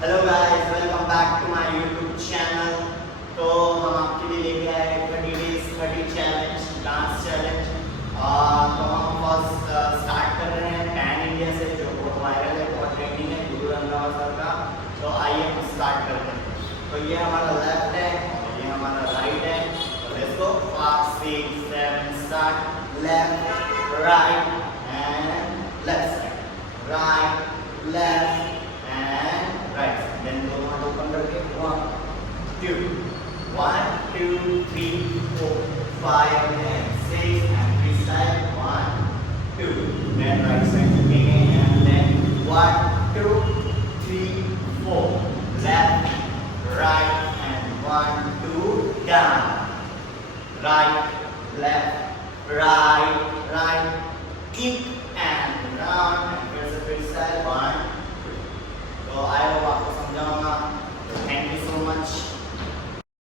Hello guys, welcome back to my YouTube channel. तो हम आपके लिए लेके आए 30 डेज 30 चैलेंज, डांस चैलेंज। तो हम फर्स्ट स्टार्ट कर रहे हैं पैन इंडिया से, जो बहुत वायरल है, बहुत ट्रेंडिंग है, गुरु रंधावा सर का। तो आइए हम स्टार्ट करते हैं। तो ये हमारा लेफ्ट है और ये हमारा राइट है। तो let's go 5 6 7 start. Left right and left side, right left right. Then दोनों हाथ open करके 1 2 1 2 3 4 5 and 6 and freestyle 1 2. Then right side again and then 1 2 3 4 left right and 1 2 down, right left right right, kick and round